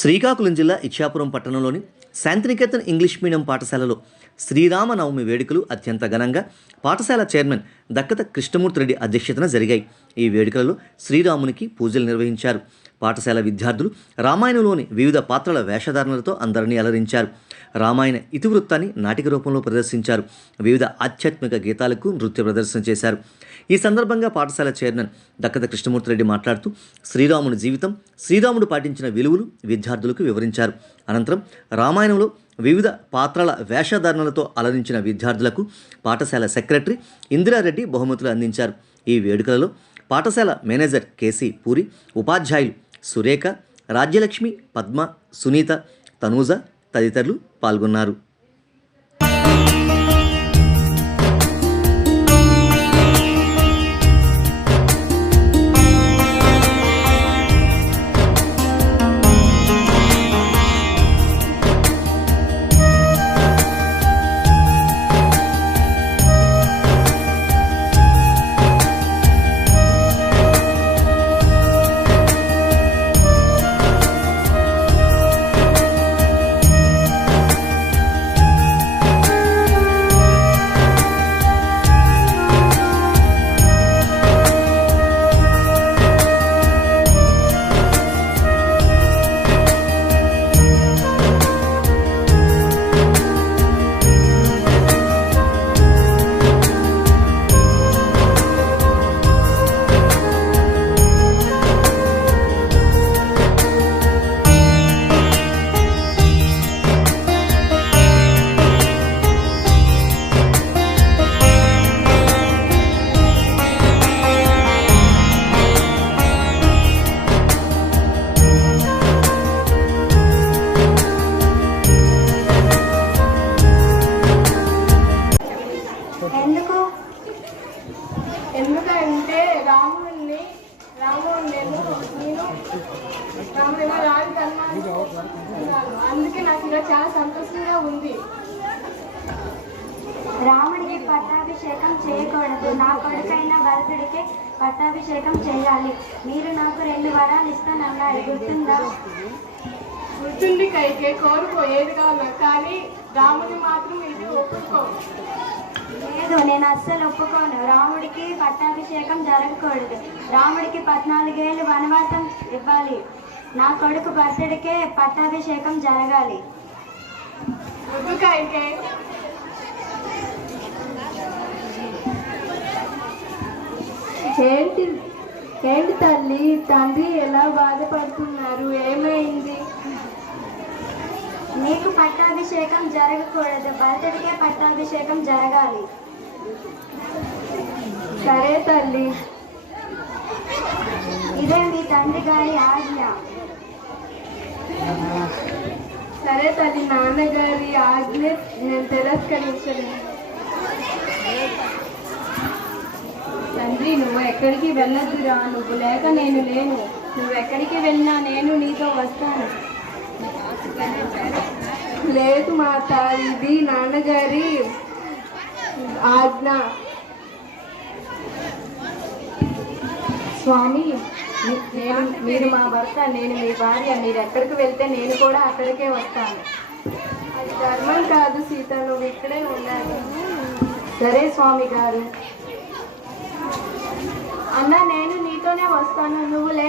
శ్రీకాకుళం జిల్లా ఇచ్చాపురం పట్టణంలోని Shantiniketan English medium పాఠశాలలో శ్రీరామనవమి వేడుకలు అత్యంత ఘనంగా పాఠశాల చైర్మన్ దక్కత కృష్ణమూర్తిరెడ్డి అధ్యక్షతన జరిగాయి. ఈ వేడుకలలో శ్రీరామునికి పూజలు నిర్వహించారు. పాఠశాల విద్యార్థులు రామాయణంలోని వివిధ పాత్రల వేషధారణలతో అందరినీ అలరించారు. రామాయణ ఇతివృత్తాన్ని నాటిక రూపంలో ప్రదర్శించారు. వివిధ ఆధ్యాత్మిక గీతాలకు నృత్య ప్రదర్శన చేశారు. ఈ సందర్భంగా పాఠశాల చైర్మన్ దక్కత కృష్ణమూర్తిరెడ్డి మాట్లాడుతూ శ్రీరాముని జీవితం, శ్రీరాముడు పాటించిన విలువలు విద్యార్థులకు వివరించారు. అనంతరం రామాయణంలో వివిధ పాత్రల వేషధారణలతో అలరించిన విద్యార్థులకు పాఠశాల సెక్రటరీ ఇందిరారెడ్డి బహుమతులు అందించారు. ఈ వేడుకలలో పాఠశాల మేనేజర్ కేసీ పూరి, ఉపాధ్యాయులు సురేఖ, రాజ్యలక్ష్మి, పద్మ, సునీత, తనూజ తదితరులు పాల్గొన్నారు. ఎందుకంటే రాముడిని రాజు అందుకే నాకు ఇలా చాలా సంతోషంగా ఉంది. రాముడికి పట్టాభిషేకం చేయకూడదు. నా కొడుకైన భరతుడికి పట్టాభిషేకం చేయాలి. మీరు నాకు 2 వరాలు ఇస్తానన్నారు, గుర్తుందా? గుర్తుంది కైకే, కోరుకోయేది కాదు, కానీ రాముని మాత్రం ఇది ఒప్పుకో. లేదు, నేను అస్సలు ఒప్పుకోను. రాముడికి పట్టాభిషేకం జరగకూడదు. రాముడికి 14 ఏళ్ళు వనవాసం ఇవ్వాలి. నా కొడుకు భరతుడికే పట్టాభిషేకం జరగాలి. కైకే, ఏంటి తల్లి, తండ్రి ఎలా బాధపడుతున్నారు? ఏమైంది? నీకు పట్టాభిషేకం జరగకూడదు. భరతుడికే పట్టాభిషేకం జరగాలి. సరే తల్లి. ఇదే మీ తండ్రి గారి ఆజ్ఞ. సరే తల్లి, నాన్నగారి ఆజ్ఞ నేను తిరస్కరించలేదు. తండ్రి, నువ్వు ఎక్కడికి వెళ్ళొద్దురా. నువ్వు లేక నేను లేను. నువ్వు ఎక్కడికి వెళ్ళినా నేను నీతో వస్తాను. లేదు మాత, ఇది నాన్నగారి ఆజ్ఞ. స్వామి, మీరు మా భర్త, నేను మీ భార్య. మీరు ఎక్కడికి వెళ్తే నేను కూడా అక్కడికే వస్తాను. అది ధర్మం కాదు సీత, నువ్వు ఇక్కడే ఉండాలి. సరే స్వామి గారు. అన్న, నేను నీతోనే వస్తాను. నువ్వు లేక